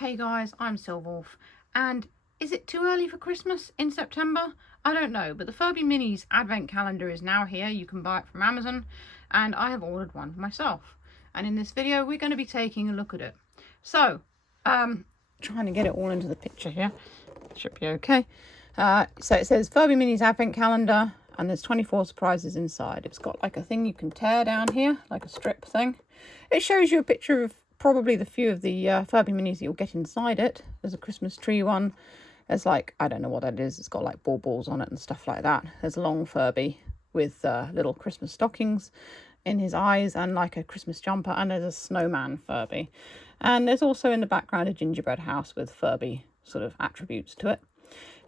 Hey guys, I'm Silverwolf, and is it too early for Christmas in September? I don't know, but the Furby Minis advent calendar is now here. You can buy it from Amazon, and I have ordered one myself. And in this video, we're going to be taking a look at it. So, trying to get it all into the picture here. Should be okay. So it says Furby Minis advent calendar, and there's 24 surprises inside. It's got like a thing you can tear down here, like a strip thing. It shows you a picture of probably the few of the Furby Minis that you'll get inside it. There's a Christmas tree one. There's like, I don't know what that is. It's got like baubles on it and stuff like that. There's a long Furby with little Christmas stockings in his eyes and like a Christmas jumper. And there's a snowman Furby. And there's also in the background a gingerbread house with Furby sort of attributes to it.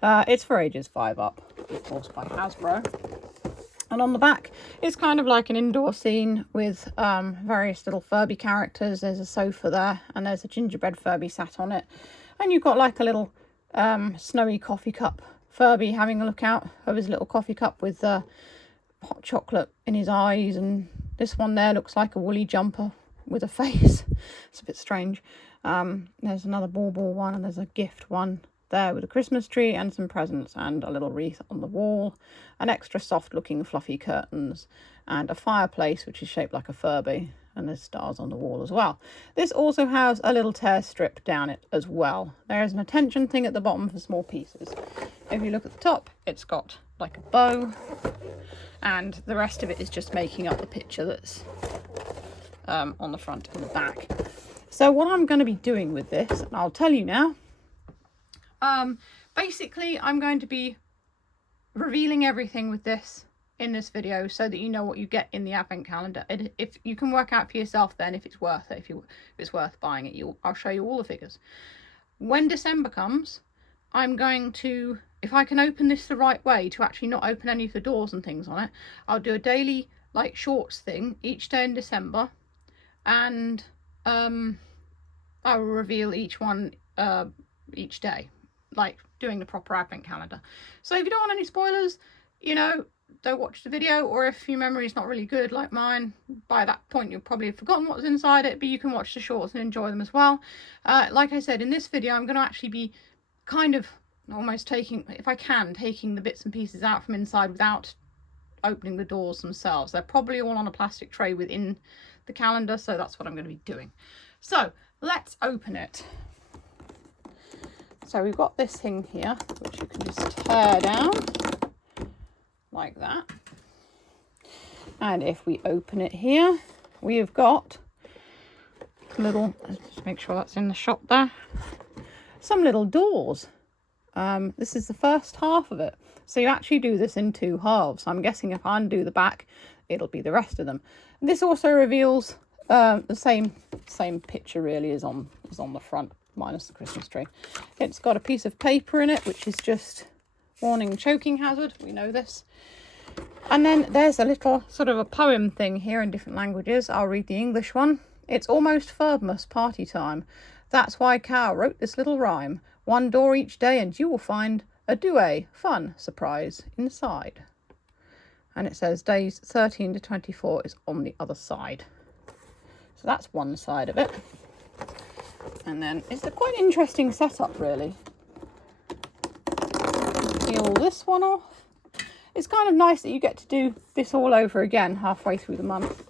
It's for ages 5 up, of course, by Hasbro. And on the back, it's kind of like an indoor scene with various little Furby characters. There's a sofa there, and there's a gingerbread Furby sat on it. And you've got like a little snowy coffee cup Furby having a look out of his little coffee cup with hot chocolate in his eyes. And this one there looks like a woolly jumper with a face. It's a bit strange. There's another bauble one, and there's a gift one there with a Christmas tree and some presents and a little wreath on the wall, and extra soft looking fluffy curtains, and a fireplace which is shaped like a Furby, and there's stars on the wall as well. This also has a little tear strip down it as well. There is an attention thing at the bottom for small pieces. If you look at the top, it's got like a bow, and the rest of it is just making up the picture that's on the front and the back. So what I'm going to be doing with this, and I'll tell you now, basically I'm going to be revealing everything with this in this video so that you know what you get in the advent calendar. And if you can work out for yourself then if it's worth it, if it's worth buying it, I'll show you all the figures. When December comes, I'm going to, if I can open this the right way to actually not open any of the doors and things on it, I'll do a daily like shorts thing each day in December, and I will reveal each one each day, like doing the proper advent calendar. So if you don't want any spoilers, you know, don't watch the video, or if your memory is not really good like mine, by that point you'll probably have forgotten what's inside it, but you can watch the shorts and enjoy them as well. Like I said, in this video I'm going to actually be kind of almost taking, if I can, taking the bits and pieces out from inside without opening the doors themselves. They're probably all on a plastic tray within the calendar, so that's what I'm going to be doing. So let's open it. So we've got this thing here, which you can just tear down like that. And if we open it here, we have got little, let's just make sure that's in the shot there, some little doors. This is the first half of it. So you actually do this in 2 halves. I'm guessing if I undo the back, it'll be the rest of them. This also reveals the same picture really as on the front, minus the Christmas tree. It's got a piece of paper in it, which is just warning choking hazard. We know this. And then there's a little sort of a poem thing here in different languages. I'll read the English one. It's almost Furbmas party time. That's why Cow wrote this little rhyme. 1 door each day and you will find a duet, fun, surprise inside. And it says days 13 to 24 is on the other side. So that's one side of it. And then it's a quite interesting setup really. Peel this one off. It's kind of nice that you get to do this all over again halfway through the month.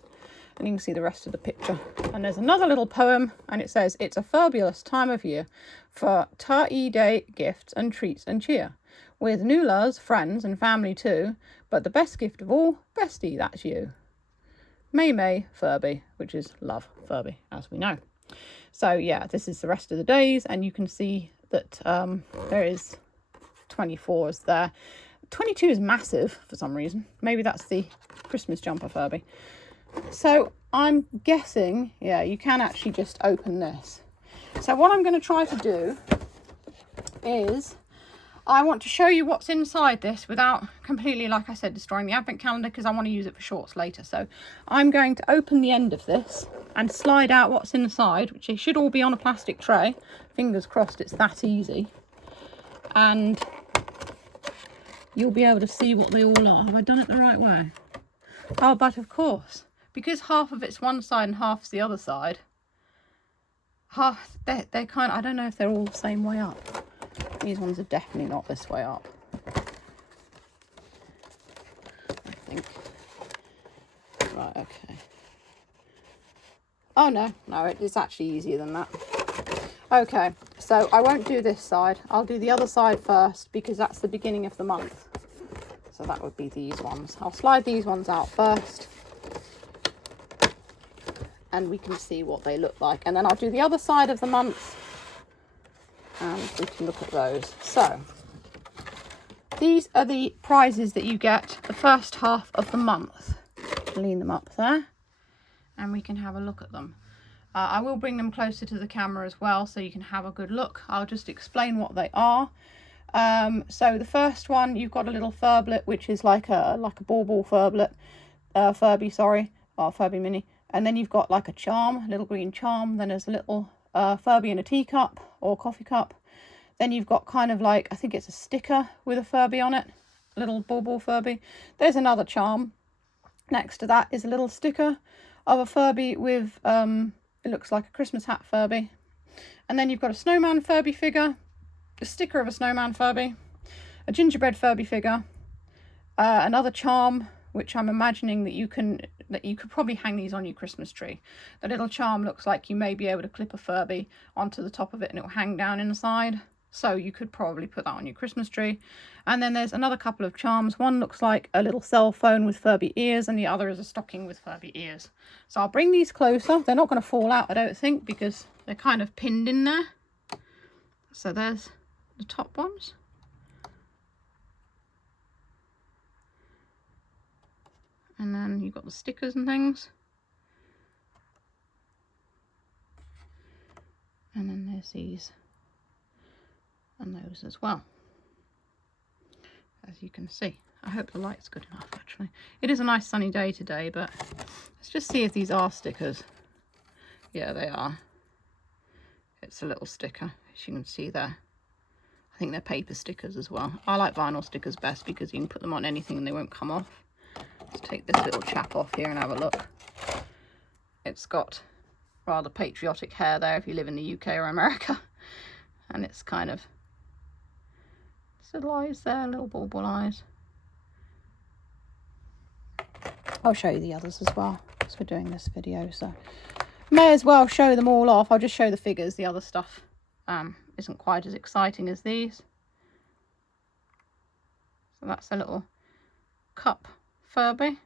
And you can see the rest of the picture. And there's another little poem, and it says, it's a fabulous time of year for Ta'i Day gifts and treats and cheer. With Nula's friends and family too, but the best gift of all, bestie, that's you. May Furby, which is love Furby, as we know. So yeah, this is the rest of the days, and you can see that there is 24 is there. 22 is massive for some reason. Maybe that's the Christmas jumper Furby. So I'm guessing, yeah, you can actually just open this. So what I'm going to try to do is I want to show you what's inside this without completely, like I said, destroying the advent calendar, because I want to use it for shorts later. So I'm going to open the end of this and slide out what's inside, which should all be on a plastic tray. Fingers crossed it's that easy. And you'll be able to see what they all are. Have I done it the right way? Oh, but of course, because half of it's one side and half's the other side, Oh, they're kind of, I don't know if they're all the same way up. These ones are definitely not this way up, I think. Right, okay. Oh no, it's actually easier than that. Okay, so I won't do this side. I'll do the other side first because that's the beginning of the month. So that would be these ones. I'll slide these ones out first, and we can see what they look like. And then I'll do the other side of the month, and we can look at those. So these are the prizes that you get the first half of the month. Lean them up there, and we can have a look at them. I will bring them closer to the camera as well so you can have a good look. I'll just explain what they are. So the first one, you've got a little Furblet, which is like a bauble Furblet, Furby, sorry, or Furby Mini. And then you've got like a charm, a little green charm. Then there's a little Furby in a teacup or coffee cup. Then you've got kind of like, I think it's a sticker with a Furby on it, a little bauble Furby. There's another charm. Next to that is a little sticker of a Furby with, it looks like a Christmas hat Furby. And then you've got a snowman Furby figure, a sticker of a snowman Furby, a gingerbread Furby figure, another charm, which I'm imagining that you could probably hang these on your Christmas tree. The little charm looks like you may be able to clip a Furby onto the top of it and it will hang down inside. So you could probably put that on your Christmas tree. And then there's another couple of charms. One looks like a little cell phone with Furby ears, and the other is a stocking with Furby ears. So I'll bring these closer. They're not going to fall out, I don't think, because they're kind of pinned in there. So there's the top ones. And then you've got the stickers and things. And then there's these. And those as well, as you can see. I hope the light's good enough, actually. It is a nice sunny day today, but let's just see if these are stickers. Yeah, they are. It's a little sticker, as you can see there. I think they're paper stickers as well. I like vinyl stickers best because you can put them on anything and they won't come off. Let's take this little chap off here and have a look. It's got rather patriotic hair there if you live in the UK or America. And it's kind of little eyes there, little bauble eyes. I'll show you the others as well because we're doing this video, so may as well show them all off. I'll just show the figures. The other stuff isn't quite as exciting as these. So that's a little cup Furby,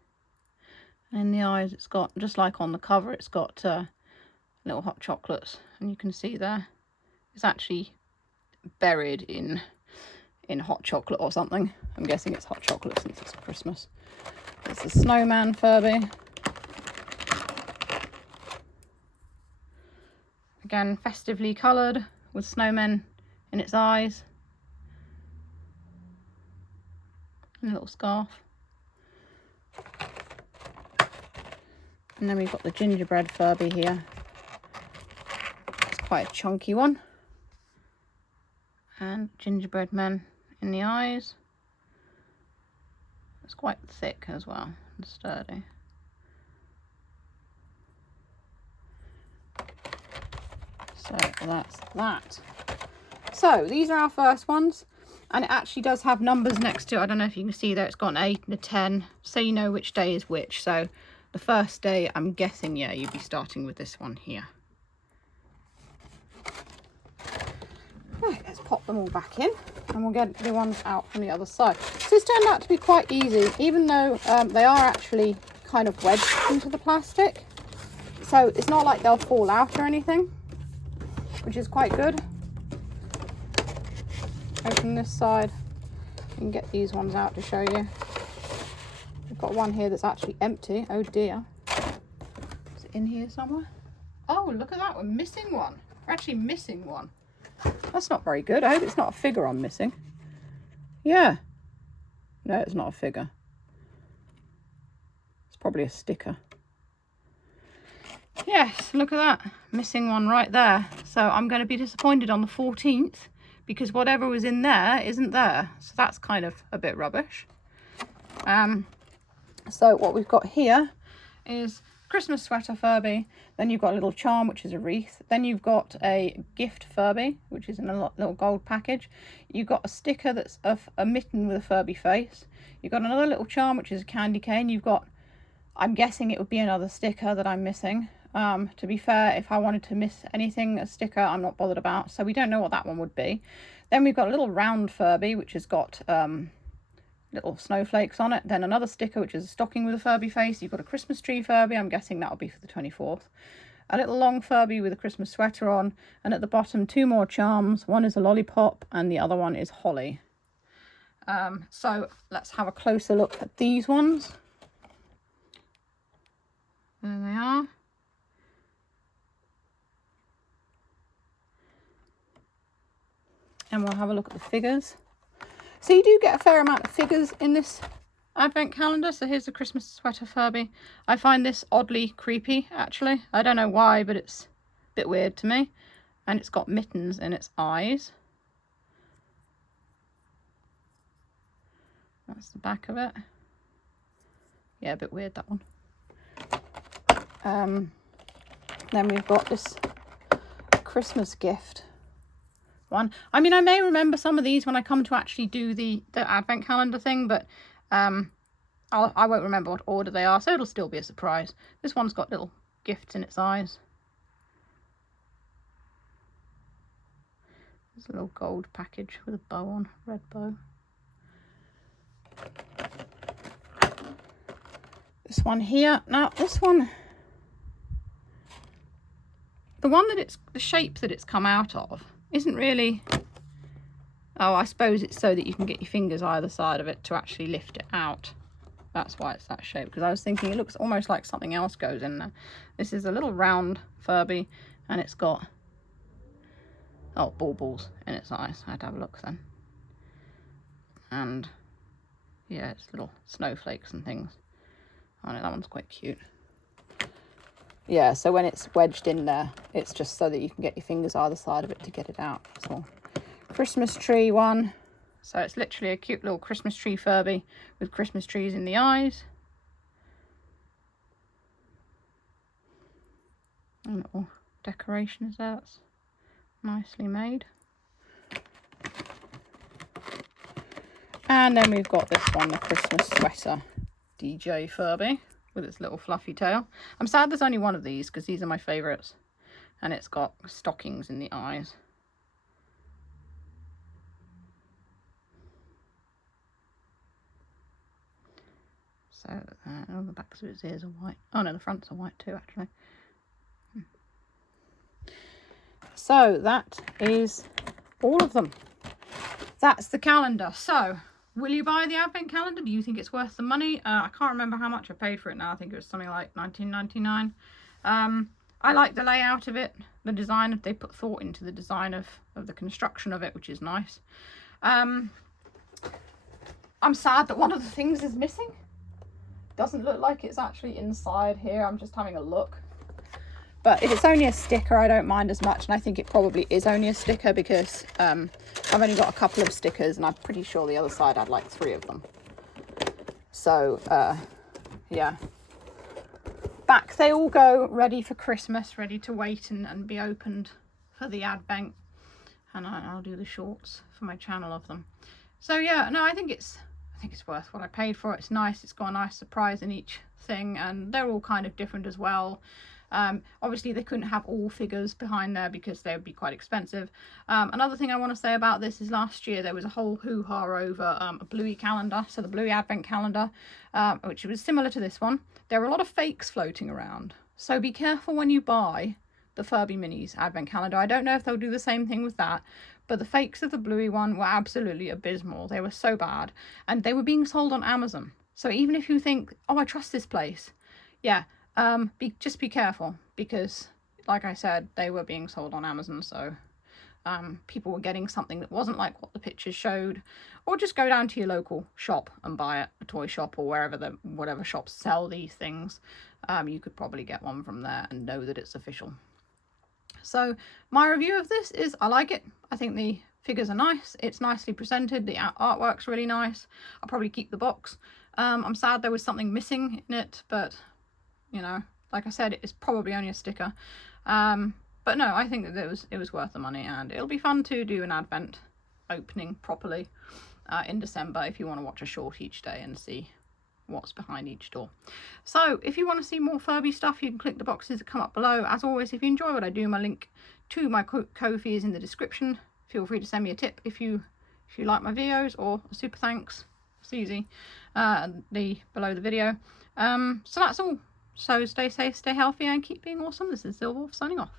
and in the eyes it's got, just like on the cover, it's got little hot chocolates, and you can see there it's actually buried in hot chocolate or something. I'm guessing it's hot chocolate since it's Christmas. It's a snowman Furby. Again, festively coloured with snowmen in its eyes. And a little scarf. And then we've got the gingerbread Furby here. It's quite a chunky one. And gingerbread men in the eyes. It's quite thick as well and sturdy. So that's that. So these are our first ones, and it actually does have numbers next to it. I don't know if you can see there, it's got an 8 and a 10, so you know which day is which. So the first day, I'm guessing, yeah, you'd be starting with this one here. Right, let's pop them all back in and we'll get the ones out from the other side. So this turned out to be quite easy, even though they are actually kind of wedged into the plastic. So it's not like they'll fall out or anything, which is quite good. Open this side and get these ones out to show you. We've got one here that's actually empty. Oh dear. Is it in here somewhere? Oh, look at that, we're missing one. We're actually missing one. That's not very good. I hope it's not a figure I'm missing. Yeah. No, it's not a figure. It's probably a sticker. Yes, look at that. Missing one right there. So I'm going to be disappointed on the 14th because whatever was in there isn't there. So that's kind of a bit rubbish. So what we've got here is Christmas sweater Furby, then you've got a little charm, which is a wreath, then you've got a gift Furby, which is in a little gold package, you've got a sticker that's a mitten with a Furby face, you've got another little charm, which is a candy cane, you've got, I'm guessing it would be another sticker that I'm missing. To be fair, if I wanted to miss anything, a sticker, I'm not bothered about, so we don't know what that one would be. Then we've got a little round Furby, which has got little snowflakes on it. Then another sticker, which is a stocking with a Furby face. You've got a Christmas tree Furby. I'm guessing that'll be for the 24th. A little long Furby with a Christmas sweater on. And at the bottom, 2 more charms. One is a lollipop and the other one is holly. So let's have a closer look at these ones. There they are. And we'll have a look at the figures. So you do get a fair amount of figures in this advent calendar. So here's the Christmas sweater Furby. I find this oddly creepy, actually. I don't know why, but it's a bit weird to me. And it's got mittens in its eyes. That's the back of it. Yeah, a bit weird, that one. Then we've got this Christmas gift one. I mean, I may remember some of these when I come to actually do the advent calendar thing, but I won't remember what order they are, so it'll still be a surprise. This one's got little gifts in its eyes. There's a little gold package with a bow on, red bow. This one here. Now, this one, the one that it's, the shape that it's come out of isn't really, oh, I suppose it's so that you can get your fingers either side of it to actually lift it out. That's why it's that shape, because I was thinking it looks almost like something else goes in there. This is a little round Furby, and it's got, oh, baubles in its eyes. I had to have a look then. And yeah, it's little snowflakes and things. Oh no, that one's quite cute. Yeah, so when it's wedged in there, it's just so that you can get your fingers either side of it to get it out. So, Christmas tree one. So it's literally a cute little Christmas tree Furby with Christmas trees in the eyes. And little decorations there. That's nicely made. And then we've got this one, the Christmas sweater DJ Furby with its little fluffy tail. I'm sad there's only one of these because these are my favourites. And it's got stockings in the eyes. So, the backs of its ears are white. Oh no, the fronts are white too, actually. So, that is all of them. That's the calendar. So, will you buy the advent calendar? Do you think it's worth the money? I can't remember how much I paid for it now. I think it was something like $19.99. I like the layout of it, the design. They put thought into the design of the construction of it, which is nice. I'm sad that one of the things is missing. Doesn't look like it's actually inside here. I'm just having a look. But if it's only a sticker, I don't mind as much. And I think it probably is only a sticker because I've only got a couple of stickers and I'm pretty sure the other side had like 3 of them. So, yeah. Back they all go, ready for Christmas, ready to wait and be opened for the advent. And I'll do the shorts for my channel of them. So, yeah, no, I think it's worth what I paid for it. It's nice. It's got a nice surprise in each thing. And they're all kind of different as well. Obviously they couldn't have all figures behind there because they would be quite expensive. Another thing I want to say about this is last year there was a whole hoo-ha over a Bluey calendar, so the Bluey advent calendar, which was similar to this one. There were a lot of fakes floating around, so be careful when you buy the Furby Minis advent calendar. I don't know if they'll do the same thing with that, but the fakes of the Bluey one were absolutely abysmal. They were so bad, and they were being sold on Amazon. So even if you think, oh, I trust this place, yeah, just be careful, because like I said, they were being sold on Amazon, so people were getting something that wasn't like what the pictures showed. Or just go down to your local shop and buy it, a toy shop or wherever whatever shops sell these things. You could probably get one from there and know that it's official. So my review of this is I like it. I think the figures are nice. It's nicely presented. The artwork's really nice. I'll probably keep the box. I'm sad there was something missing in it, but you know, Like I said, it's probably only a sticker. But no, I think that it was worth the money, and it'll be fun to do an advent opening properly in December if you want to watch a short each day and see what's behind each door. So if you want to see more Furby stuff, you can click the boxes that come up below. As always, if you enjoy what I do, my link to my Ko-fi is in the description. Feel free to send me a tip if you like my videos, or a super thanks. It's easy. Below the video. So that's all. So stay safe, stay healthy, and keep being awesome. This is Silverwolf signing off.